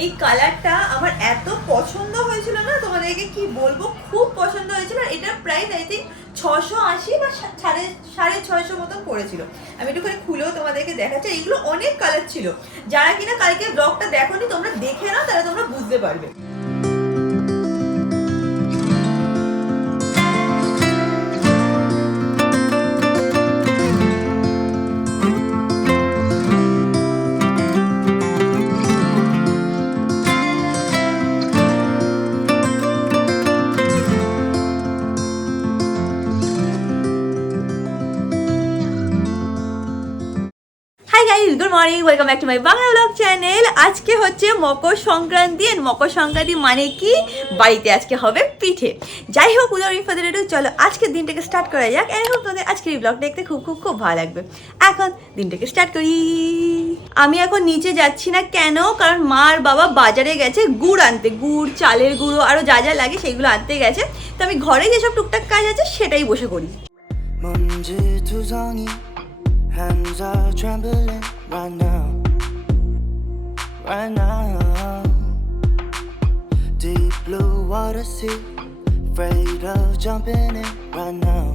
এই কালারটা আমার এত পছন্দ হয়েছিল না, তোমাদেরকে কি বলবো, খুব পছন্দ হয়েছিল। এটা প্রাইস আই থিঙ্ক 680 বা 650 মতো পড়েছিল। আমি একটুখানি খুলেও তোমাদেরকে দেখাচ্ছি। এইগুলো অনেক কালার ছিল, যারা কিনা কালকে ব্লগটা দেখোনি তোমরা দেখে নাও, তাহলে তোমরা বুঝতে পারবে। Hi guys, good morning, welcome back to my Bangla blog channel. আজকে হচ্ছে মকর সংক্রান্তি। মকর সংক্রান্তি মানে কি, বাড়িতে আজকে হবে পিঠে। যাই হোক, উইদাউট এনি ফার্দার অ্যাডু, চলো আজকের দিনটাকে স্টার্ট করা যাক। এন্ড হোপ তোমাদের আজকের এই ব্লগটা দেখতে খুব খুব খুব ভালো লাগবে। এখন দিনটাকে স্টার্ট করি। আমি এখন নিচে যাচ্ছি না, কেন? কারণ মা আর বাবা বাজারে গেছে গুড় আনতে, গুড়, চালের গুঁড়ো, আরও যা যা লাগে সেগুলো আনতে গেছে। তো আমি ঘরে যেসব টুকটাক কাজ আছে সেটাই বসে করি। Hands are trembling right now, right now. Deep blue water sea, afraid of jumping in right now,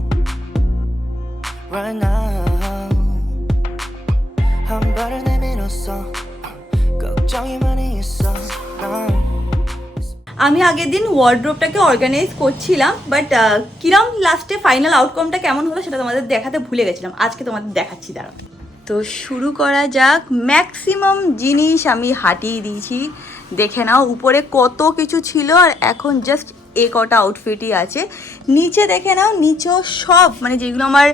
right now. I'm better than in a song, 걱정이 많이 있어 now. আমি আগের দিন ওয়ার্ড্রোবটাকে অর্গানাইজ করছিলাম, বাট কিরম লাস্টে ফাইনাল আউটকামটা কেমন হলো সেটা তোমাদের দেখাতে ভুলে গেছিলাম। আজকে তোমাদের দেখাচ্ছি, দাঁড়াও। তো শুরু করা যাক। ম্যাক্সিমাম জিনিস আমি হাটিয়ে দিয়েছি, দেখে নাও। উপরে কত কিছু ছিল, আর এখন জাস্ট কটা আউটফিটই আছে। নিচে দেখে নাও, নিচেও সব মানে যেগুলো আমার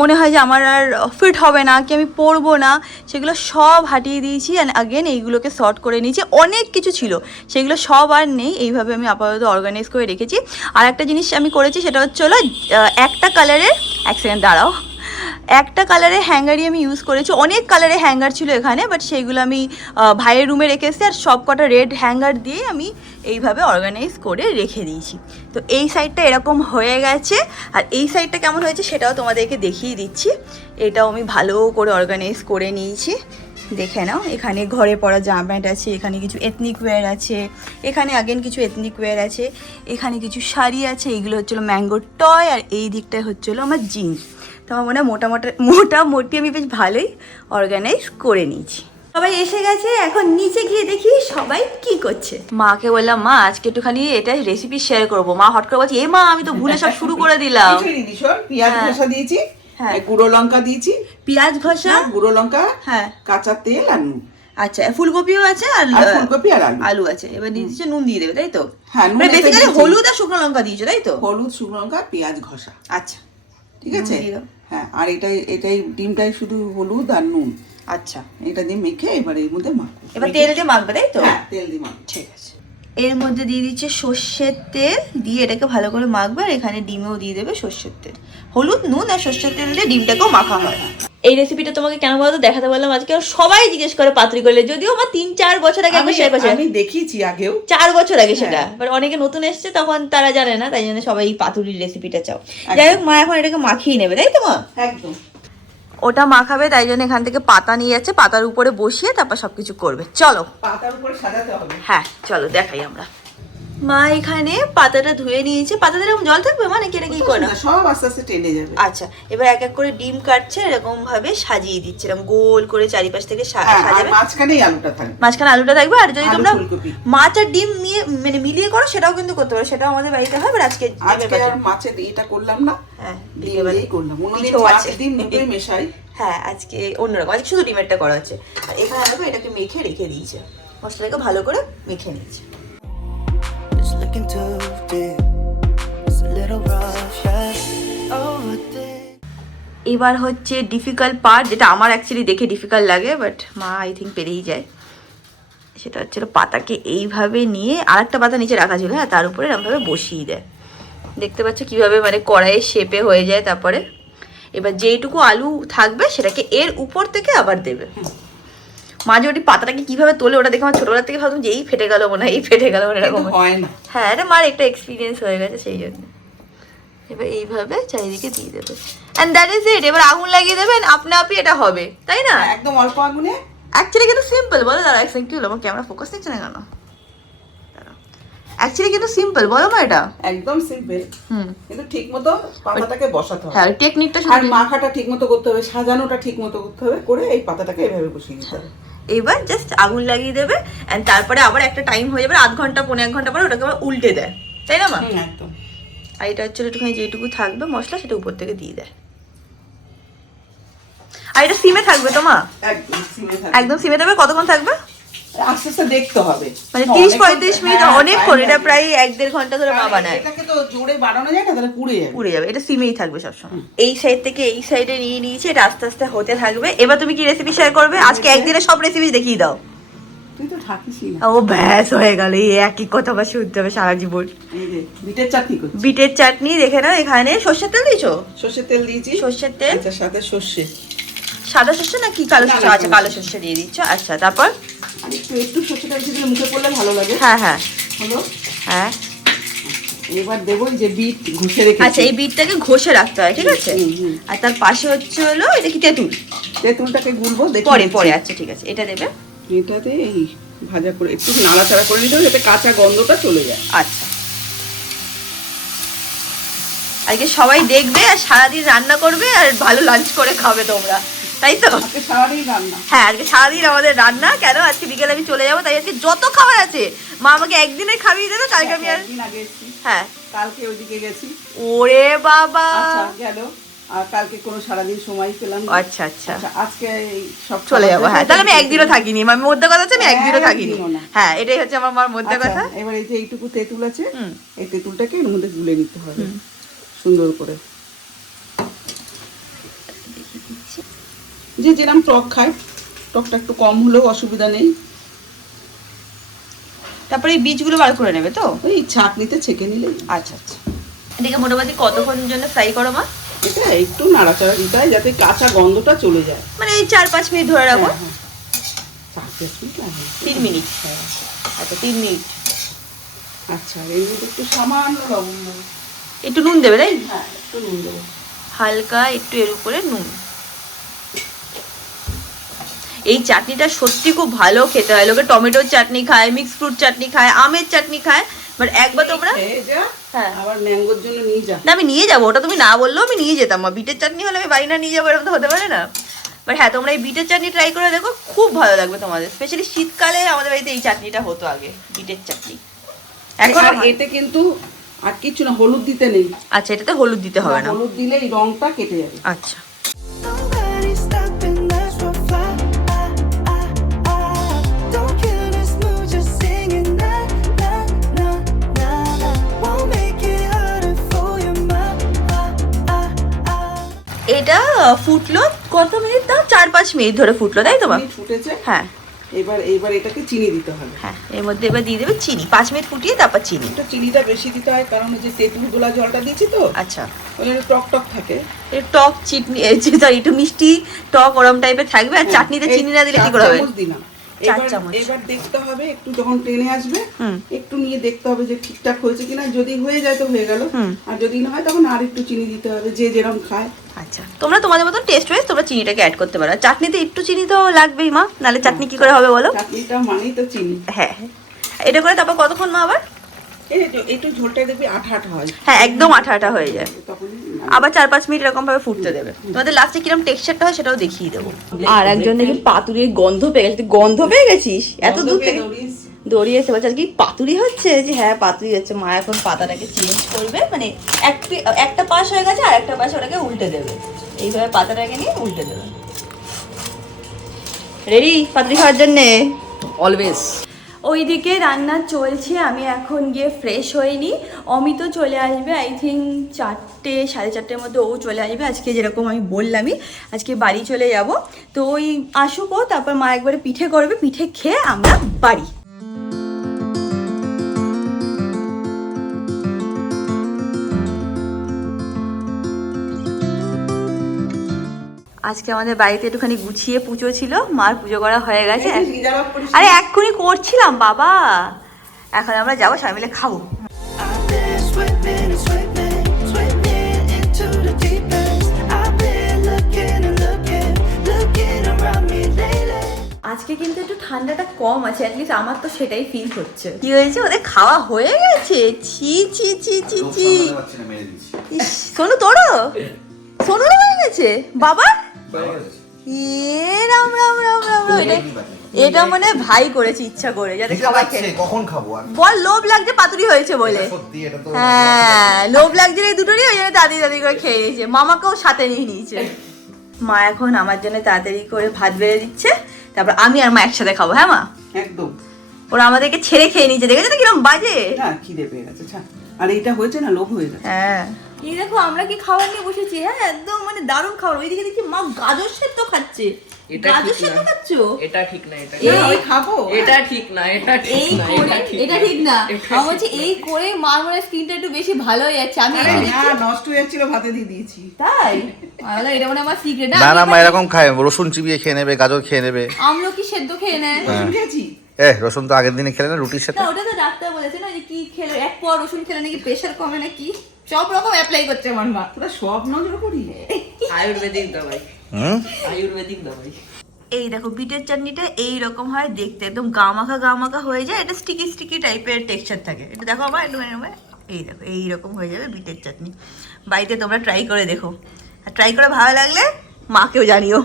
মনে হয় যে আমার আর ফিট হবে না, কি আমি পরবো না, সেগুলো সব হাটিয়ে দিয়েছি। অ্যান্ড আগেন এইগুলোকে সর্ট করে নিয়েছি। অনেক কিছু ছিল, সেগুলো সব আর নেই। এইভাবে আমি আপাতত অর্গানাইজ করে রেখেছি। আর একটা জিনিস আমি করেছি, সেটা হচ্ছে হলো একটা কালারের, এক সেকেন্ড দাঁড়াও, একটা কালারের হ্যাঙ্গারই আমি ইউজ করেছি। অনেক কালারের হ্যাঙ্গার ছিল এখানে, বাট সেইগুলো আমি ভাইয়ের রুমে রেখে এসেছি। আর সব কটা রেড হ্যাঙ্গার দিয়ে আমি এইভাবে অর্গানাইজ করে রেখে দিয়েছি। তো এই সাইডটা এরকম হয়ে গেছে, আর এই সাইডটা কেমন হয়েছে সেটাও তোমাদেরকে দেখিয়ে দিচ্ছি। এটাও আমি ভালো করে অর্গানাইজ করে নিয়েছি, দেখে নাও। এখানে ঘরে পরা জামা প্যান্ট আছে, এখানে কিছু এথনিক ওয়্যার আছে, এখানে আগেন কিছু এথনিক ওয়্যার আছে, এখানে কিছু শাড়ি আছে। এইগুলো হচ্ছিলো ম্যাঙ্গো টয়, আর এই দিকটায় হচ্ছিলো আমার জিন্স। তো আমার মনে হয় মোটামুটি আমি বেশ ভালোই অর্গানাইজ করে নিয়েছি। সবাই এসে গেছে, এখন নিচে গিয়ে দেখি সবাই কি করছে। মাকে বললাম, মা আজকে একটুখানি এটা রেসিপি শেয়ার করবো। মা হট করে বলছি, এ মা আমি তো ভুলে সব শুরু করে দিলাম। পেঁয়াজ ঘষা দিয়েছি, হ্যাঁ, গুঁড়ো লঙ্কা দিয়েছি, পেঁয়াজ ঘষা, গুঁড়ো লঙ্কা, হ্যাঁ, কাঁচা তেল আর নুন। আচ্ছা, ফুলকপিও আছে, আর ফুলকপি আর আলু আছে। এবার দিয়ে দিচ্ছে, নুন দিয়ে দেবে, তাই তো? হ্যাঁ, নুন বেসিক্যালি হলুদ আর শুকনো লঙ্কা দিয়েছো, তাই তো? হলুদ, শুকনো লঙ্কা, পেঁয়াজ ঘষা। আচ্ছা, ঠিক আছে। হ্যাঁ, আর এটাই ডিমটাই শুধু হলুদ আর নুন। আচ্ছা, এটা দিয়ে মেখে এবার এর মধ্যে মাখবো। এবার তেল দিয়ে মাখবে, তাই তো? হ্যাঁ, তেল দিয়ে মাখবো। ঠিক আছে। এর মধ্যে দিয়ে দিচ্ছে সর্ষের তেল, দিয়ে এটাকে ভালো করে মাখবে। আর এখানে ডিমেও দিয়ে দেবে সর্ষের তেল, হলুদ, নুন আর সর্ষের তেল দিয়ে ডিমটাকেও মাখা হয়। এই রেসিপিটা তোমাকে কেন বলতো দেখাতে বললাম আজকে, সবাই জিজ্ঞেস করে পাতুরি করলে, যদিও আমার 3-4 বছর আগে আমি শেয়ার করছি। আমি দেখিয়েছি আগেও, 4 বছর আগে সেটা, বাট অনেকে নতুন এসছে তখন তারা জানে না, তাই জন্য সবাই এই পাতুরির রেসিপিটা চাও। যাই হোক, মা এখন এটাকে মাখিয়ে নেবে, তাই তো মা? একদম। ওটা মাখাবে, তাই জন্য এখান থেকে পাতা নিয়ে যাচ্ছে, পাতার উপরে বসিয়ে তারপর সবকিছু করবে। চলো পাতার উপরে সাজাতে হবে। হ্যাঁ, চলো দেখাই আমরা। মা এখানে পাতাটা ধুয়ে নিয়েছে। পাতাতে এরকম জল থাকবে মানে কি, এটা কি করে? সব আস্তে আস্তে টেনে যাবে। আচ্ছা, এবার এক এক করে ডিম কাটছে, এরকম ভাবে সাজিয়ে দিচ্ছে, এরকম গোল করে চারিপাশ থেকে সাজাবে। মাঝখানেই আলুটা থাকবে, মাঝখানে আলুটা থাকবে। আর যদি তোমরা ফুলকপি, মাছ আর ডিম মানে মিলিয়ে করো সেটাও কিন্তু করতে পারো, সেটাও আমাদের বাড়িতে হয়। বাট আজকে আর মাছের এটা করলাম না, হ্যাঁ, ডিমেই করলাম। অন্যদিন মাছ ডিম দুটোই মেশাই। হ্যাঁ, আজকে অন্যরকম, আজকে শুধু ডিমেরটা করা হচ্ছে। আর এখানে দেখো এটাকে মেখে রেখে দিয়েছে, মশলাটাকে ভালো করে মেখে নিয়েছে। It's looking too deep, it's a little rough, yeah, overthink. এবার হচ্ছে ডিফিকাল্ট পার্ট, যেটা আমার অ্যাকচুয়ালি দেখে ডিফিকাল্ট লাগে, বাট মা আই থিঙ্ক পেরেই যায়। সেটা হচ্ছে পাতাকে এইভাবে নিয়ে, আরেকটা পাতা নিচে রাখা ছিল, হ্যাঁ, তার উপরে এরকমভাবে বসিয়ে দেয়। দেখতে পাচ্ছ কীভাবে মানে কড়াইয়ের শেপে হয়ে যায়। তারপরে এবার যেইটুকু আলু থাকবে সেটাকে এর উপর থেকে আবার দেবে। মাঝে ওটি পাতাটাকে কিভাবে তোলে ওটা দেখে আমার ছোটবেলা থেকে ভাবতাম যে এই ফেটে গেল মনে হয়, এই ফেটে গেল মনে এরকম হয় না। হ্যাঁ, এটা মার একটা এক্সপিরিয়েন্স হয়ে গেছে, সেই জন্য। এবার এইভাবে চারিদিকে দিয়ে দেবে, এন্ড দ্যাট ইজ ইট। এবার আগুন লাগিয়ে দেবেন, আপনা আপনি এটা হবে, তাই না? একদম অল্প আগুনে অ্যাকচুয়ালি কিন্তু সিম্পল বলো, দাঁড়া এক সেকেন্ড, কি হলো আমার ক্যামেরা ফোকাস নিচ্ছে না কেন? অ্যাকচুয়ালি কিন্তু সিম্পল বলো মা এটা। একদম সিম্পল, কিন্তু ঠিক মতো পাতাটাকে বসাতে হবে। হ্যাঁ টেকনিকটা আর মাখাটা ঠিক মতো করতে হবে, সাজানোটা ঠিক মতো করতে হবে, করে এই পাতাটাকে এইভাবে বসিয়ে দিতে হবে। এবার জাস্ট আগুন লাগিয়ে দেবে এন্ড তারপরে আবার একটা টাইম হয়ে যাবে, আধ ঘন্টা পৌনে 1 ঘন্টা পরে ওটাকে আবার উল্টে দেয়, তাই না মা? একদম। আর এটা হচ্ছে একটুখানি যেটুকু থাকবে মশলা সেটা উপর থেকে দিয়ে দেয়। আর এটা সিমে থাকবে তো মা? একদম সিমে থাকবে। একদম সিমে থাকবে। কতক্ষণ থাকবে? আস্তে আস্তে দেখতে হবে, মানে 30-35 মিনিট অনেকক্ষণ, এটা প্রায় 1-1.5 ঘন্টা ধরে মা বানায়। এটাকে তো জোরে বানানো যায় না, তাহলে পুড়ে যাবে। পুড়ে যাবে, এটা সিমেই থাকবে সবসময়। এই সাইড থেকে এই সাইডে নিয়ে নিয়েছি, এটা আস্তে আস্তে হতে থাকবে। এবার তুমি কি রেসিপি শেয়ার করবে? আজকে একদিনে সব রেসিপি দেখিয়ে দাও। তুই তো থাকিসই না। ও ব্যাস হয়ে গেল, এই একই কথা আবার শুনতে হবে সারা জীবন। এই যে বিটের চাটনি করছি। বিটের চাটনি দেখে নাও, এখানে সর্ষের তেল দিয়েছো? সর্ষের তেল দিয়েছি। সর্ষের তেল, আচ্ছা, সাথে সর্ষে, সাদা সর্ষে নাকি কালো সর্ষে? আচ্ছা কালো সর্ষে দিয়ে দিচ্ছ। আচ্ছা তারপর আর একটু সর্ষেটা দিলে মুখে পড়লে ভালো লাগে। হ্যাঁ হ্যাঁ হলো। হ্যাঁ এবার দেবো এই যে বিট ঘষে রেখেছি। আচ্ছা এই বিটটাকে ঘষে রাখতে হয়, ঠিক আছে। আর তার পাশে হচ্ছে হলো এটা কি তেঁতুল? তেঁতুলটাকে গুলবো, দেখি পরে পরে। আচ্ছা ঠিক আছে, এটা দেবে। এটাতে এই ভাজা করে একটু নাড়াচাড়া করে নিতে হবে, যাতে কাঁচা গন্ধটা চলে যায়। আচ্ছা আজকে সবাই দেখবে আর সারাদিন রান্না করবে আর ভালো লাঞ্চ করে খাবে তোমরা, তাই তো? আজকে সারাদিন রান্না। হ্যাঁ আজকে সারাদিন আমাদের রান্না। কেন আজকে বিকেলে আমি চলে যাবো, তাই আজকে যত খাবার আছে মা আমাকে একদিনে খাইয়ে দেবে, কালকে আমি আর একদিন আগে এসেছি, হ্যাঁ কালকে ওইদিকে গেছি। ওরে বাবা। আচ্ছা গেল, আর কালকে কোনো সারাদিন সময় পেলাম না। আচ্ছা আচ্ছা আচ্ছা, আজকে এই সব চলে যাবো। হ্যাঁ তাহলে আমি একদিনও থাকিনি, আমি মধ্যে কথা হচ্ছে আমি একদিনও থাকিনি। একদিনও না। হ্যাঁ এটাই হচ্ছে আমার মার মধ্যে আচ্ছা, কথা। এবার এই যে এইটুকু তেঁতুল আছে, এই তেঁতুলটাকে এর মধ্যে গুলে নিতে হবে সুন্দর করে। যে যেরকম টক খায়, টকটা একটু কম হলেও অসুবিধা নেই। তারপরে এই বীজগুলো বার করে নেবে তো? ওই ছাঁকনিতে ছেঁকে নিলে। আচ্ছা আচ্ছা। এদিকে মোটামুটি কতক্ষণ জন্য ফ্রাই করো মা? এটা একটু নাড়াচাড়া দিতে হয় যাতে কাঁচা গন্ধটা চলে যায়। মানে এই 4-5 মিনিট ধরে রাখো। 4-5 মিনিট লাগে। 3 মিনিট। আচ্ছা 3 মিনিট। আচ্ছা এর মধ্যে একটু সামান্য লবণ দেবো। একটু নুন দেবে তাই? হ্যাঁ একটু নুন দেবো, হালকা একটু এর উপরে নুন। এই চাটনিটা সত্যি খুব ভালো খেতে হয়। লোকে টমেটোর চাটনি খায়, মিক্স ফ্রুট চাটনি খায়, আমের চাটনি খায়, বাট একবার তোমরা হ্যাঁ আবার ম্যাঙ্গোর জন্য নিয়ে যা। না আমি নিয়ে যাবো, ওটা তুমি না বললেও আমি নিয়ে যেতাম। বিটের চাটনি হলে আমি বাড়ি না নিয়ে যাবো, এরকম তো হতে পারে না। বাট হ্যাঁ তোমরা এই বিটের চাটনি ট্রাই করে দেখো, খুব ভালো লাগবে তোমাদের। স্পেশালি শীতকালে আমাদের বাড়িতে এই চাটনিটা হতো আগে, বিটের চাটনি। এখন আর এতে কিন্তু আর কিছু না, হলুদ দিতে নেই। আচ্ছা এটাতে হলুদ দিতে হবে না? হলুদ দিলে এই রংটা কেটে যাবে। আচ্ছা Nobody's stopping us, we'll fly. Don't kill this mood, just singing na na na na na. Won't make it harder for your mom. এটা ফুটলো কত মিনিট? দাও 4-5 মিনিট ধরে ফুটলো তাই তো? চিনি ফুটেছে। হ্যাঁ এবার এটাকে চিনি দিতে হবে। হ্যাঁ এর মধ্যে এবার দিয়ে দেবে চিনি। 5 মিনিট ফুটিয়ে তারপর চিনি। একটু চিনিটা বেশি দিতে হয়, কারণ ওই যে তেঁতুল গোলা জলটা দিয়েছি তো, আচ্ছা ওই জন্য টক টক থাকে। এর টক চিনি, সরি একটু মিষ্টি টক ওরম টাইপের থাকবে। আর চাটনিতে চিনি না দিলে কি করে হবে? 4 চামচ দিলাম। 4 চামচ। এবার দেখতে হবে একটু, যখন টেনে আসবে একটু নিয়ে দেখতে হবে যে ঠিকঠাক হয়েছে কিনা। যদি হয়ে যায় তো হয়ে গেল, আর যদি না হয় তখন আর একটু চিনি দিতে হবে, যে যেরকম খায়। আচ্ছা তোমরা তোমাদের মতন টেস্ট ওয়াইজ তোমরা চিনিটাকে অ্যাড করতে পারো। চাটনিতে একটু চিনি তো লাগবেই মা, নাহলে চাটনি কি করে হবে বলো? চাটনিটা মানেই তো চিনি। হ্যাঁ এটা করে তারপর কতক্ষণ মা আবার? একটু ঝোলটা দেখবি আঠা আঠা হয়। হ্যাঁ একদম আঠা আঠা হয়ে যায়। তখন আবার 4-5 মিনিট এরকম ভাবে ফুটতে দেবে। তোমাদের লাস্টে কিরকম টেক্সচারটা হয় সেটাও দেখিয়ে দেবো। আর একজন দেখি পাতুরির গন্ধ পেয়ে গেছে। গন্ধ পেয়ে গেছিস এত দূর থেকে? দড়িয়ে এসে বলছে আজকে পাতুরি হচ্ছে। যে হ্যাঁ পাতুরি হচ্ছে। মা এখন পাতাটাকে চেঞ্জ করবে, মানে একটা পাশ হয়ে গেছে আর একটা পাশে ওটাকে উল্টে দেবে। এইভাবে পাতাটাকে নিয়ে উল্টে দেবে। রেডি পাতুরি খাওয়ার জন্যে? অলওয়েজ। ওইদিকে রান্না চলছে, আমি এখন গিয়ে ফ্রেশ হইনি। অমিতও চলে আসবে আই থিঙ্ক 4টে 4:30-র মধ্যে ও চলে আসবে। আজকে যেরকম আমি বললামই আজকে বাড়ি চলে যাব। তো ওই আসুকও, তারপর মা একবারে পিঠে করবে, পিঠে খেয়ে আমরা বাড়ি। আজকে আমাদের বাড়িতে একটুখানি গুছিয়ে পুজো ছিল, মার পুজো করা হয়ে গেছে। আরে এক্ষুনি করছিলাম বাবা। এখন আমরা যাবো সবাই মিলে খাবো। I've been swimming and swimming, swimming into the deep end. I've been looking and looking, looking around me lately. আজ আজকে কিন্তু একটু ঠান্ডাটা কম আছে, অ্যাটলিস্ট আমার তো সেটাই ফিল হচ্ছে। কি হয়েছে, ওদের খাওয়া হয়ে গেছে? ছি ছি ছি ছি ছি। ইস, সোনু তোরও? সোনুরও হয়ে গেছে? বাবা রাম রাম রাম রাম রাম। এটা মনে হয় ভাই করেছে ইচ্ছা করে, যাতে সবাই খেয়ে। কখন খাবো আর বল লোভ লাগছে পাতুরি হয়েছে বলে। সত্যি এটা তো হ্যাঁ লোভ লাগছে এই দুটোরই, ওই জন্য দাদি দাদি করে খেয়ে নিয়েছে, মামাকেও সাথে নিয়ে নিয়েছে। মা এখন আমার জন্য তাড়াতাড়ি করে ভাত বেড়ে দিচ্ছে, তারপর আমি আর মা একসাথে খাবো। হ্যাঁ মা, একদম। ওরা আমাদেরকে ছেড়ে খেয়ে নিয়েছে, দেখেছো তো কিরকম বাজে। না খিদে পেয়ে গেছে, ছাড়। আর এইটা হয়েছে না, লোভ হয়ে গেছে। হ্যাঁ এই দেখো আমরা কি খাবার নিয়ে বসেছি। হ্যাঁ একদম মানে দারুণ খাবার। ওইদিকে দেখছি মা গাজর সেদ্ধ খাচ্ছে। গাজর সেদ্ধ খাচ্ছো? এটা ঠিক না, এটা না, ওই খাবো। এটা ঠিক না, এটা ঠিক এই না, করে এটা ঠিক না। এটা আমার বলছি এই করে মার মনে স্কিনটা একটু বেশি ভালো হয়ে যাচ্ছে। আমি আরে এখন না, দেখছি- নষ্ট হয়ে যাচ্ছিল, ভাতে দিয়ে দিয়েছি। তাই আমার এটা মানে আমার সিক্রেট। না না মা এরকম খায়, রসুন চিবিয়ে খেয়ে নেবে, গাজর খেয়ে নেবে। আমলকি সেদ্ধ খেয়ে নেয়। রসুন খেয়েছি। রসুন তো আগের দিনে খেলে না রুটির সাথে। না ওটা তো ডাক্তার বলেছে না, যে কি খেলে এক পোয়া রসুন খেলে নাকি প্রেশার কমে না কি, সব রকম অ্যাপ্লাই করছে আমার মা। তোরা সব নজর করি। আয়ুর্বেদিক দাবাই, হুম আয়ুর্বেদিক দাবাই। এই দেখো বিটের চাটনিটা এই রকম হয় দেখতে, একদম গামাখা হয়ে যায়। এটা স্টিকি স্টিকি টাইপের টেক্সচার থাকে। এটা দেখো আমার একটু এই দেখো এই রকম হয়ে যাবে বিটের চাটনি। বাড়িতে তোমরা ট্রাই করে দেখো, আর ট্রাই করে ভালো লাগলে মাকেও জানিও।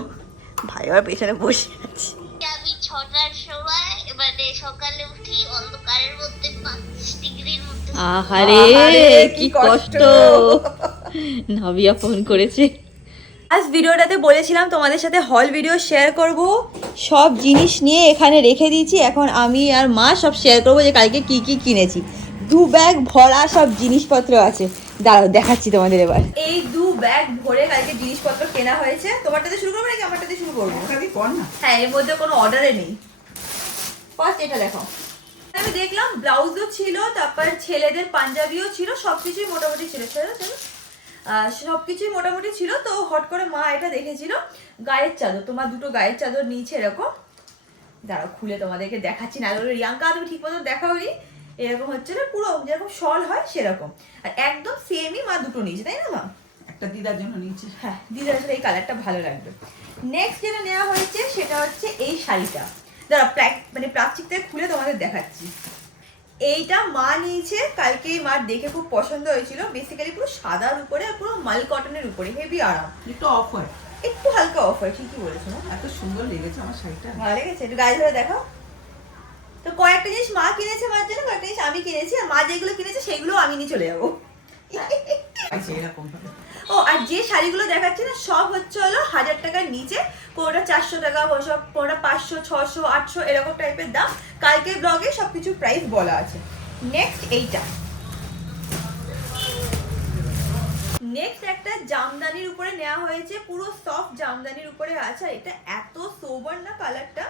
ভাই আবার পেছনে বসে আছে। আমি 6টার সময় মানে সকালে উঠি অন্ধকারের মধ্যে 5 ডিগ্রির মধ্যে। আহারে কি কষ্ট। নাবিয়া ফোন করেছে। আজ ভিডিওটাতে বলেছিলাম তোমাদের সাথে হল ভিডিও শেয়ার করব, সব জিনিস নিয়ে এখানে রেখে দিয়েছি। এখন আমি আর মা সব শেয়ার করবো যে কালকে কি কি কিনেছি। 2 ব্যাগ ভরা সব জিনিসপত্র আছে, দাঁড়াও দেখাচ্ছি তোমাদের। এবার এই 2 ব্যাগ ভরে কালকে জিনিসপত্র কেনা হয়েছে। তোমারটাতে শুরু করবো নাকি আমারটাতে শুরু করবো? খালি কর না। হ্যাঁ এর মধ্যে কোনো অর্ডারে নেই। ফার্স্ট এটা দেখো, আমি দেখলাম ব্লাউজও ছিল, তারপর ছেলেদের পাঞ্জাবিও ছিল, সবকিছুই মোটামুটি ছিল। সবকিছুই মোটামুটি ছিল। তো হট করে মা এটা দেখেছিল গায়ের চাদর, তোমার 2টো গায়ের চাদর নিয়েছে এরকম। দাঁড়াও খুলে তোমাদেরকে দেখাচ্ছি, না রিয়াঙ্কা তুমি ঠিক মতো দেখাওনি। এরকম হচ্ছে না, পুরো যেরকম শল হয় সেরকম, আর একদম সেমই মা 2টো নিয়েছে, তাই না মা? একটা দিদার জন্য নিয়েছি। হ্যাঁ দিদার সাথে এই কালারটা ভালো লাগবে। নেক্সট যেটা নেওয়া হয়েছে সেটা হচ্ছে এই শাড়িটা। দাঁড়া মানে প্লাস্টিক থেকে খুলে তোমাদের দেখাচ্ছি। এইটা মা নিয়েছে কালকে, মার দেখে খুব পছন্দ হয়েছিল। বেসিক্যালি পুরো সাদার উপরে আর পুরো মাল কটনের উপরে, হেভি আরাম। একটু অফ হয়, একটু হালকা অফ হয়, ঠিকই বলেছো না? এত সুন্দর লেগেছে আমার শাড়িটা। ভালো লেগেছে, একটু গায়ে ধরে দেখো। তো কয়েকটা জিনিস মা কিনেছে মার জন্য, কয়েকটা জিনিস আমি কিনেছি, আর মা যেগুলো কিনেছে সেগুলো আমি নিয়ে চলে যাবো। আচ্ছা এরকম ভাবে। ও আর যে শাড়িগুলো দেখাচ্ছি না সব হচ্ছে হলো 1000 টাকার নিচে, কোনোটা 400 টাকা, সব কোনোটা 500, 600, 800 এরকম টাইপের দাম। কালকে ব্লগে সবকিছু প্রাইস বলা আছে। নেক্সট এইটা, নেক্সট একটা জামদানির উপরে নেওয়া হয়েছে, পুরো সফট জামদানির উপরে আছে। আর এটা এত সোবার না কালারটা,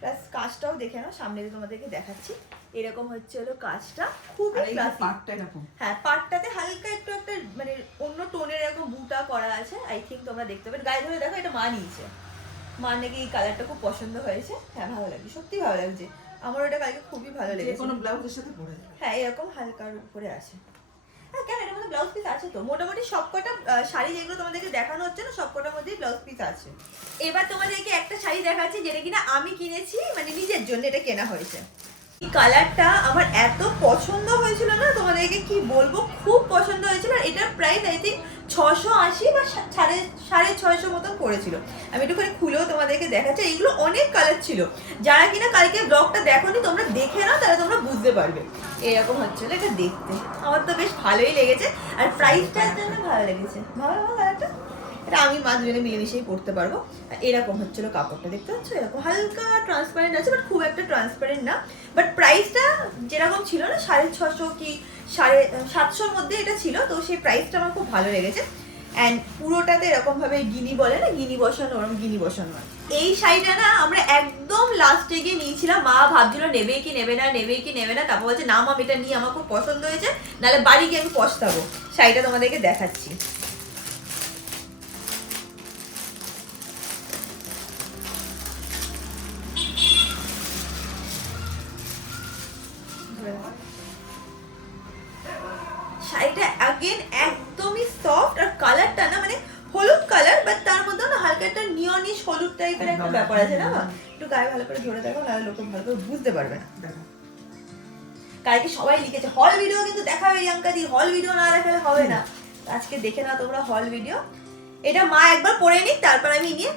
প্লাস কাজটাও দেখে নাও, সামনে তোমাদেরকে দেখাচ্ছি। এরকম হচ্ছে হলো কাজটা, খুবই আর এই যে ক্লাসিক। পাটটা এরকম। হ্যাঁ পাটটাতে হালকা একটু একটা মানে অন্য টোনের এরকম বুটা করা আছে। আই থিঙ্ক তোমরা দেখতে পাবে, গায়ে ধরে দেখো, এটা মা নিয়েছে। মার নাকি এই কালারটা খুব পছন্দ হয়েছে। হ্যাঁ ভালো লাগছে, সত্যি ভালো লাগছে আমার। ওটা কালকে খুবই ভালো যে লেগেছে। কোনো ব্লাউজের সাথে পরে যাবে। হ্যাঁ এরকম হালকার উপরে আছে। হ্যাঁ কেন এটার মধ্যে ব্লাউজ পিস আছে তো, মোটামুটি সবকটা শাড়ি যেগুলো তোমাদেরকে দেখানো হচ্ছে না সবকটার মধ্যেই ব্লাউজ পিস আছে। এবার তোমাদেরকে একটা শাড়ি দেখাচ্ছি যেটা কিনা আমি কিনেছি, মানে নিজের জন্য এটা কেনা হয়েছে। এই কালারটা আমার এত পছন্দ হয়েছিল না, তোমাদেরকে কি বলবো, খুব পছন্দ হয়েছিল। আর এটার প্রাইস আই থিঙ্ক 680 বা 650 মতন পড়েছিল। আমি একটুখানি খুলেও তোমাদেরকে দেখাচ্ছি। এইগুলো অনেক কালার ছিল, যারা কিনা কালকে ব্লগটা দেখোনি তোমরা দেখে নাও, তাহলে তোমরা বুঝতে পারবে। এরকম হচ্ছিল এটা দেখতে, আমার তো বেশ ভালোই লেগেছে। আর প্রাইসটার জন্য ভালো লেগেছে, ভালো কালারটা। এটা আমি মা দুজনে মিলেমিশেই পড়তে পারবো। এরকম হচ্ছিল কাপড়টা, দেখতে পাচ্ছ এরকম হালকা ট্রান্সপারেন্ট আছে, বাট খুব একটা ট্রান্সপারেন্ট না। বাট প্রাইসটা যেরকম ছিল না 650 কি 750-র মধ্যে এটা ছিল, তো সেই প্রাইসটা আমার খুব ভালো লেগেছে। অ্যান্ড পুরোটাতে এরকম ভাবে গিনি বলে না, গিনি বসানো, ওরকম গিনি বসানো। এই শাড়িটা না আমরা একদম লাস্টে গিয়ে নিয়েছিলাম। মা ভাবছিল নেবে কি নেবে না, নেবে কি নেবে না, তারপর বলছে না মাম এটা নিয়ে আমার খুব পছন্দ হয়েছে, নাহলে বাড়ি গিয়ে আমি পস্তাবো। শাড়িটা তোমাদেরকে দেখাচ্ছি। শাড়িটা অ্যাগেন একদমই সফট, আর কালারটা না মানে হলুদ কালার, বাট তার মধ্যে না হালকা একটা নিয়নিশ হলুদ টাইপের একটা ব্যাপার আছে না, একটু গায়ে ভালো করে ধরে দেখো, নাহলে লোকে ভালো করে বুঝতে পারবে না। দেখো কালকে সবাই লিখেছে হল ভিডিও কিন্তু দেখাবে রিয়াঙ্কা দি, হল ভিডিও না দেখালে হবে না। আজকে দেখে না তোমরা হল ভিডিও। এটা মা একবার পরে নিক, তারপর আমি নিয়ে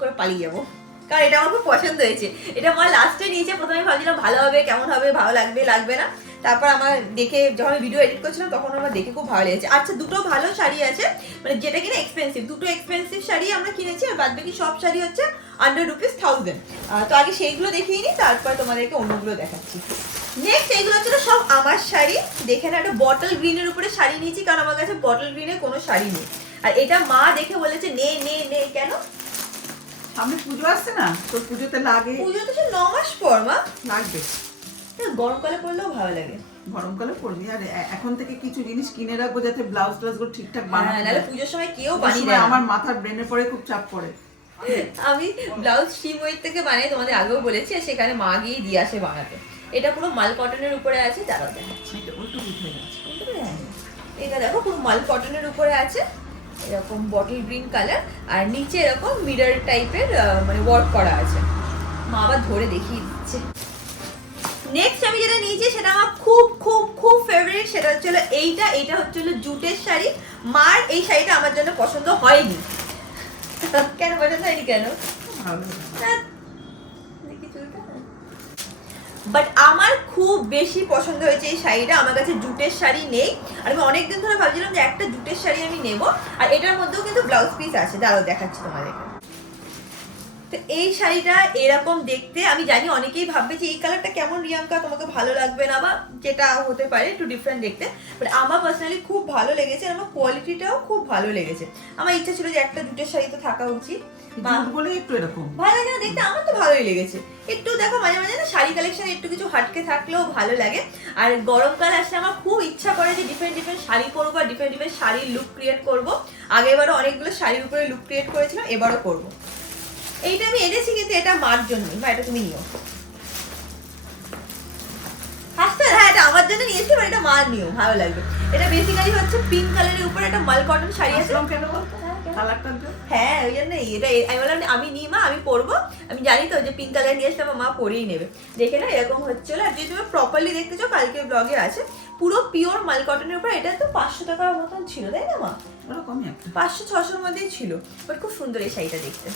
করে পালিয়ে যাবো, কারণ এটা আমার খুব পছন্দ হয়েছে। এটা মা লাস্টে নিয়েছে, প্রথমে আমি ভাবছিলাম ভালো হবে, কেমন হবে, ভালো লাগবে লাগবে না, তারপর আমার দেখে যখন আমি ভিডিও এডিট করছিলাম তখন আমার দেখে খুব ভালো লেগেছে। আচ্ছা দুটো ভালো শাড়ি আছে, মানে যেটা কিনা এক্সপেন্সিভ, দুটো এক্সপেন্সিভ শাড়ি আমরা কিনেছি, আর বাদ বাকি সব শাড়ি হচ্ছে আন্ডার ₹1000। তো আগে সেইগুলো দেখিয়ে নিই, তারপর তোমাদেরকে অন্যগুলো দেখাচ্ছি। নেক্সট এইগুলো হচ্ছে সব আমার শাড়ি। দেখে না, একটা বটল গ্রিনের উপরে শাড়ি নিয়েছি, কারণ আমার কাছে বটল গ্রিনের কোনো শাড়ি নেই। আর এটা মা দেখে বলেছে নে নে নে। কেন? সামনে পুজো আসছে না, তোর পুজোতে লাগে। পুজো তো সে 9 মাস পর মা, লাগবে, গরমকালে পরলেও ভালো লাগে। গরমকালে পরবি। আর এখন থেকে কিছু জিনিস কিনে রাখবো যাতে ব্লাউজ ট্লাউজগুলো ঠিকঠাক হ্যাঁ, বানানো নাহলে যায়। পুজোর সময় কেউ পুজোর বানিয়ে সময় দেয় না। আমার মাথার ব্রেনে পড়ে খুব চাপ পড়ে। আমি ব্লাউজ শিমওয়ের থেকে বানিয়ে তোমাদের আগেও বলেছি, আর সেখানে মা গিয়ে দিয়ে আসে বানাতে। এটা পুরো মাল কটনের উপরে আছে, দাঁড়াও দেখাচ্ছি। এটা উল্টো উঠে গেছে। এটা দেখো পুরো মাল কটনের উপরে আছে, এরকম বটল গ্রিন কালার, আর নিচে এরকম মিরর টাইপের মানে ওয়ার্ক করা আছে। মা আবার ধরে দেখিয়ে দিচ্ছে। নেক্সট আমি যেটা নিয়েছি সেটা আমার খুব খুব খুব ফেভারিট, সেটা হচ্ছিল এইটা। এইটা হচ্ছিল জুটের শাড়ি। মার এই শাড়িটা আমার জন্য পছন্দ হয়নি। কেন পছন্দ হয়নি কেন? ভালো লাগে। বাট আমার খুব বেশি পছন্দ হয়েছে এই শাড়িটা। আমার কাছে জুটের শাড়ি নেই, আর আমি অনেকদিন ধরে ভাবছিলাম যে একটা জুটের শাড়ি আমি নেব। আর এটার মধ্যেও কিন্তু ব্লাউজ পিস আছে, দাঁড়াও দেখাচ্ছি তোমাদেরকে। তো এই শাড়িটা এরকম দেখতে। আমি জানি অনেকেই ভাববে যে এই কালারটা কেমন রিয়াঙ্কা, তোমাকে ভালো লাগবে না, বা যেটা হতে পারে একটু ডিফারেন্ট দেখতে, বাট আমার পার্সোনালি খুব ভালো লেগেছে। আর আমার কোয়ালিটিটাও খুব ভালো লেগেছে। আমার ইচ্ছা ছিল যে একটা জুটের শাড়ি তো থাকা উচিত। জুট বলে একটু এরকম ভালো লাগে না দেখতে? আমার তো ভালোই লেগেছে। একটু দেখো মাঝে মাঝে না শাড়ি কালেকশনে একটু কিছু হাটকে থাকলেও ভালো লাগে। আর গরমকাল আসলে আমার খুব ইচ্ছা করে যে ডিফারেন্ট ডিফারেন্ট শাড়ি পরবো, আর ডিফারেন্ট ডিফারেন্ট শাড়ির লুক ক্রিয়েট করবো। আগেরবারও অনেকগুলো শাড়ির উপরে লুক ক্রিয়েট করেছিলাম, এবারও করবো। এইটা আমি এনেছি, কিন্তু এটা মার জন্যই। বা এটা তুমি নিও। হাসতে, হ্যাঁ এটা আমার জন্য নিয়েছি, বাট এটা মার নিও, ভালো লাগবে। এটা বেসিক্যালি হচ্ছে পিঙ্ক কালারের উপরে একটা মাল কটন শাড়ি আছে। আসলাম কেন বলতো? কালারটা হ্যাঁ ওই জন্যই এটা আমি বললাম আমি নিই মা, আমি পরবো। আমি জানি তো যে পিঙ্ক কালার নিয়ে আসলে আমার মা পরেই নেবে। দেখে না এরকম হচ্ছিল। আর যদি তুমি প্রপারলি দেখতে চাও, কালকে ব্লগে আছে পুরো পিওর মাল কটনের উপর। এটা তো 500 টাকার মতন ছিল, তাই না মা? ওরকমই একটা 500-600 মধ্যেই ছিল, বাট খুব সুন্দর এই শাড়িটা দেখতে।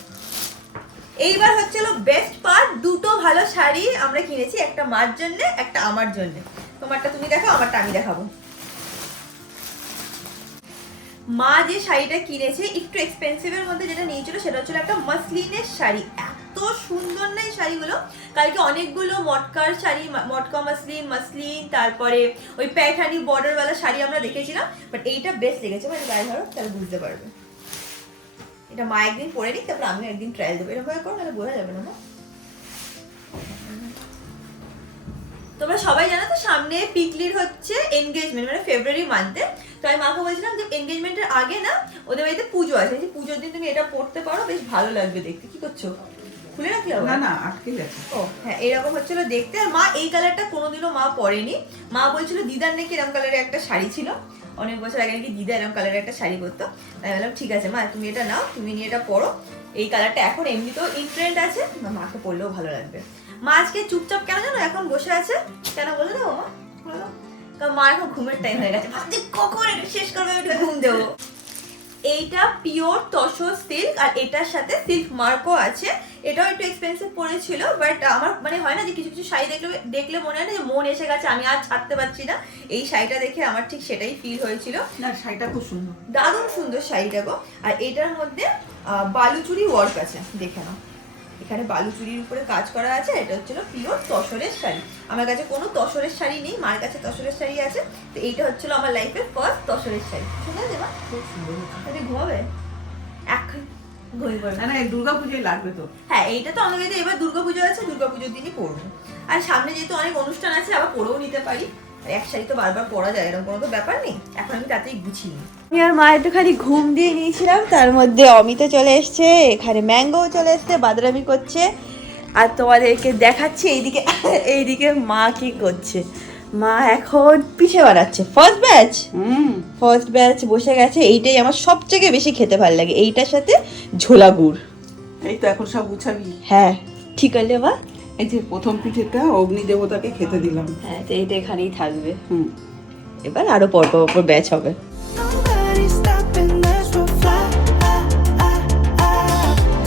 এইবার হচ্ছিল বেস্ট পার্ট, দুটো ভালো শাড়ি আমরা কিনেছি, একটা মার জন্য, একটা আমার জন্য। তোমারটা তুমি দেখো, আমারটা আমি দেখাবো। মা যে শাড়িটা কিনেছে একটু এক্সপেন্সিভের মধ্যে যেটা নিয়েছিল, সেটা হচ্ছিল একটা মাসলিনের শাড়ি। এত সুন্দর না এই শাড়িগুলো। কালকে অনেকগুলো মটকার শাড়ি, মটকা মাসলিন, মাসলিন, তারপরে ওই প্যাঠানি বর্ডারওয়ালা শাড়ি আমরা দেখেছিলাম, বাট এইটা বেস্ট লেগেছে। মানে গায়ে ধরো তাহলে বুঝতে পারবে। এটা মা একদিন পরে নিক, তারপর আমিও একদিন ট্রায়াল দেবো। এরকম ভাবে করো, নাহলে বোঝা যাবে না। তোমরা সবাই জানো তো সামনে পিকলির হচ্ছে এনগেজমেন্ট, মানে ফেব্রুয়ারি মান্থে। তো আমি মাকে বলছিলাম যে এনগেজমেন্টের আগে না ওদের বাড়িতে পুজো আছে, যে পুজোর দিন তুমি এটা পড়তে পারো, বেশ ভালো লাগবে দেখতে। কি করছো? খুলে রাখলে হবে? না না আটকে গেছে। ও হ্যাঁ, এরকম হচ্ছিল দেখতে। আর মা এই কালারটা কোনোদিনও মা পরেনি। মা বলছিল দিদার নাকি এরকম কালারের একটা শাড়ি ছিল, অনেক বছর আগে নাকি দিদা এরকম কালারের একটা শাড়ি পরতো। আমি বললাম ঠিক আছে মা, তুমি এটা নাও, তুমি নিয়ে এটা পরো। এই কালারটা এখন এমনিতেও ইন ট্রেন্ড আছে, মাকে পরলেও ভালো লাগবে। মা আজকে চুপচাপ কেন জানো এখন বসে আছে? কেন বলে দেবো মা? বলো। কারণ মা এখন ঘুমের টাইম হয়ে গেছে, ভাবছি কখন এটা শেষ করবে, আমি একটু ঘুম দেবো। এইটা পিওর তসর সিল্ক, আর এটার সাথে সিল্ক মার্কও আছে। এটাও একটু এক্সপেন্সিভ পড়েছিল, বাট আমার মানে হয় না যে কিছু কিছু শাড়ি দেখলে মনে হয় না যে মন এসে গেছে, আমি আর ছাড়তে পারছি না। এই শাড়িটা দেখে আমার ঠিক সেটাই ফিল হয়েছিল। না শাড়িটা খুব সুন্দর, দারুণ সুন্দর শাড়িটা গো। আর এটার মধ্যে বালুচুরি ওয়ার্ক আছে, দেখে নাও। এখানে বালুচুরির উপরে কাজ করা আছে। এটা হচ্ছিল পিওর তসরের শাড়ি। আমার কাছে কোনো তসরের শাড়ি নেই, মার কাছে তসরের শাড়ি আছে। তো এইটা হচ্ছিল আমার লাইফের ফার্স্ট তসরের শাড়ি। শুনে দেবা? খুব সুন্দর। তুমি ঘুমাবে? এখন ঘুমিয়ে পড়বে। না না দুর্গা পুজোয় লাগবে তো। হ্যাঁ এইটা তো আমাদের এবার দুর্গাপুজো আছে, দুর্গাপুজোর দিনই পরবো। আর সামনে যেহেতু অনেক অনুষ্ঠান আছে, আবার পরেও নিতে পারি। আর এক শাড়ি তো বারবার পরা যায়, এরকম কোনো তো ব্যাপার নেই। এখন আমি তাতেই গুছিয়ে নিই। আমি আর মা একটুখানি ঘুম দিয়ে নিয়েছিলাম, তার মধ্যে অমিতা চলে এসছে, এখানে ম্যাঙ্গোও চলে এসছে, বাদরামি করছে। আর তোমাদেরকে দেখাচ্ছি এইদিকে মা কি করছে। মা এখন পিঠে বানাচ্ছে, ফার্স্ট ব্যাচ বসে গেছে। এইটাই আমার সবথেকে বেশি খেতে ভালো লাগে, এইটার সাথে ঝোলা গুড়। এই তো এখন সব গুছাবি। হ্যাঁ ঠিক আছে বা এই যে প্রথম পিঠেটা অগ্নি দেবতাকে খেতে দিলাম। হ্যাঁ, তো এইটা এখানেই থাকবে। হুম। এবার আরো পর ব্যাচ হবে। Nobody's stopping us, we'll fly.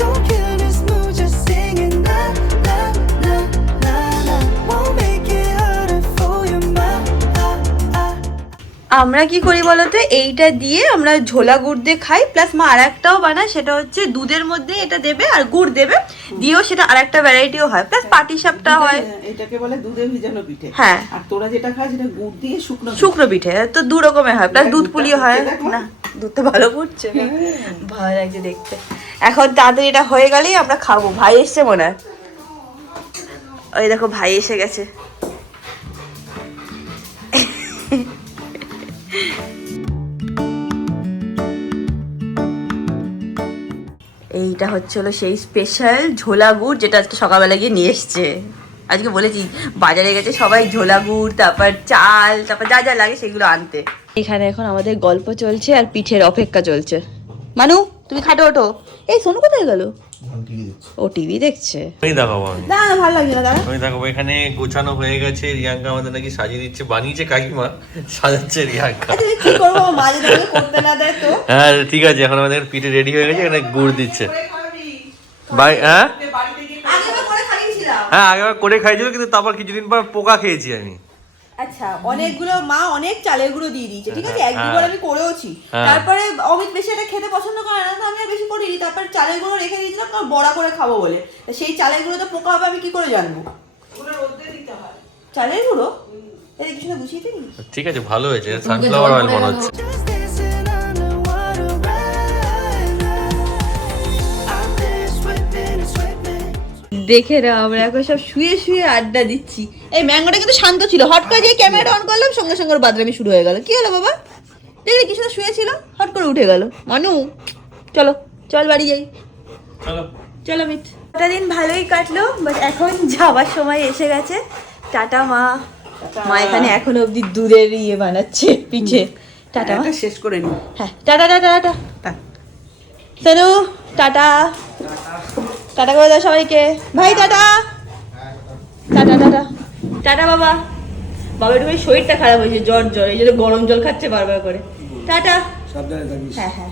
Don't kill this mood, just singing na na na na na. Won't make it harder for your mind. আমরা কি করি বলতো, এইটা দিয়ে আমরা ঝোলা গুড় দিয়ে খাই, প্লাস মা আর একটাও বানায়, সেটা হচ্ছে দুধের মধ্যে এটা দেবে আর গুড় দেবে, দিয়েও সেটা আর একটা ভ্যারাইটিও হয়, প্লাস পাটিসাপটা হয়। এটাকে বলে দুধে ভিজানো পিঠে। হ্যাঁ। আর তোরা যেটা খাস সেটা গুড় দিয়ে শুকনো শুকনো পিঠে তো দু রকমের হয়, প্লাস দুধ পুলিও হয় দেখো। না। দুধটা ভালো ফুটছে না, ভালো লাগছে দেখতে। এখন তাড়াতাড়ি এটা হয়ে গেলেই আমরা খাবো। ভাই এসছে মনে হয়, ওই দেখো ভাই এসে গেছে। এইটা হচ্ছে হলো সেই স্পেশাল ঝোলা গুড়, যেটা আজকে সকালবেলা গিয়ে নিয়ে এসছে। আজকে বলেছি বাজারে গেছে সবাই ঝোলা গুড়, তারপর চাল, তারপর যা যা লাগে সেগুলো আনতে। এখানে এখন আমাদের গল্প চলছে আর পিঠের অপেক্ষা চলছে। মানু তুমি খাটো ওঠো। এই সোনু কোথায় গেল? ও টিভি দেখছে। আমি দেখাবো আমি না ভালো লাগছে না দাদা। আমি দেখাবো। এখানে গোছানো হয়ে গেছে, রিয়াঙ্কা আমাদের নাকি সাজিয়ে দিচ্ছে, বানিয়েছে কাকিমা, সাজাচ্ছে রিয়াঙ্কা। আচ্ছা কি করবো, মা যদি আমাকে করতে না দেয় তো? হ্যাঁ ঠিক আছে, এখন আমাদের পিঠে রেডি হয়ে গেছে, এখানে গুড় দিচ্ছে ভাই। হ্যাঁ আগে আমি করে খাইয়েছিলাম। হ্যাঁ আগেবার করে খাইছিল, কিন্তু তারপর কিছুদিন পর পোকা খেয়েছি আমি। আচ্ছা, অনেকগুলো মা অনেক চালের গুঁড়ো দিয়ে দিয়েছে, ঠিক আছে, এক হ্যাঁ। দুবার আমি করেওছি। হ্যাঁ। তারপরে অমিত বেশি এটা খেতে পছন্দ করে না, তো আমি আর বেশি করিনি। তারপর চালের গুঁড়ো রেখে দিয়েছিলাম কারণ বড়া করে খাবো বলে। তা সেই চালের গুঁড়ো তো পোকা হবে আমি কি করে জানবো? চালের গুঁড়ো এটা কিছু না বুঝিয়ে দিই। ঠিক আছে, ভালো হয়েছে, সানফ্লাওয়ার অয়েল মনে হচ্ছে। Just dancing underwater right now. I'm there swimming and swimming. দেখে না, আমরা এখন সব শুয়ে শুয়ে আড্ডা দিচ্ছি। এই ম্যাঙ্গোটা কিন্তু শান্ত ছিল, হট করে যে ক্যামেরাটা অন করলাম সঙ্গে সঙ্গে ওর বাদরামি শুরু হয়ে গেল। কি হলো বাবা? দেখলি কি সুন্দর শুয়ে ছিল, হট করে উঠে গেল। মানু চলো, চল বাড়ি যাই। চলো মিট। ওটা দিন ভালোই কাটলো, বাট এখন যাওয়ার সময় এসে গেছে। টাটা মা। মা এখানে এখনো অব্দি দুধের ইয়ে বানাচ্ছে, পিঠে। টাটা মা। এটা শেষ করে নি। হ্যাঁ tata tata tata. Sonu tata. Tata করে দাও সবাইকে। ভাই টাটা। টাটা টাটা টাটা বাবা। বাবা একটু শরীরটা খারাপ হয়েছে, জ্বর জ্বর, এই জন্য গরম জল খাচ্ছে বারবার করে। টাটা। হ্যাঁ হ্যাঁ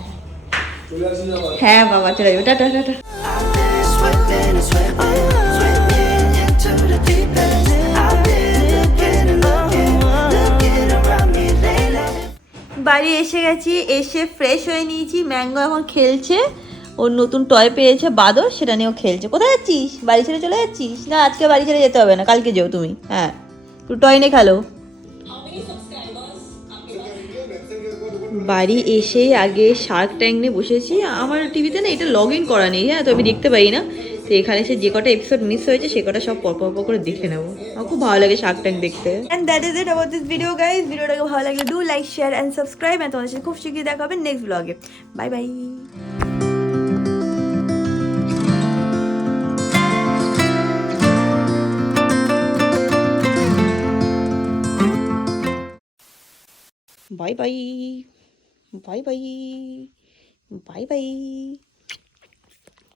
হ্যাঁ বাবা চলে যাবে। Tata tata. I'm there swimming and swimming, swimming into the deep end. I've been looking and looking around me lately. বাড়ি এসে গেছি, এসে ফ্রেশ হয়ে নিয়েছি। ম্যাঙ্গো এখন খেলছে, ওর নতুন টয় পেয়েছে বাদর, সেটা নিয়েও খেলছে। কোথায় যাচ্ছিস? বাড়ি ছেড়ে চলে যাচ্ছিস? না আজকে বাড়ি ছেড়ে যেতে হবে না, কালকে যেও তুমি। হ্যাঁ একটু টয় নিয়ে খেলো। বাড়ি এসেই আগে শার্ক ট্যাঙ্ক নিয়ে বসেছি। আমার টিভিতে না এটা লগ ইন করা নেই, হ্যাঁ, তো আমি দেখতে পাই না। তো এখানে এসে যে কটা এপিসোড মিস হয়েছে সে কটা সব পর করে দেখে নেবো। আমার খুব ভালো লাগে শার্ক ট্যাঙ্ক দেখতে। And that is it about this video guys. ভিডিওটাকে ভালো লাগলে do like share and subscribe. And তোমাদের সাথে খুব শীঘ্রই দেখা হবে নেক্সট ব্লগে। Bye bye. Bye bye. Bye bye. Bye bye.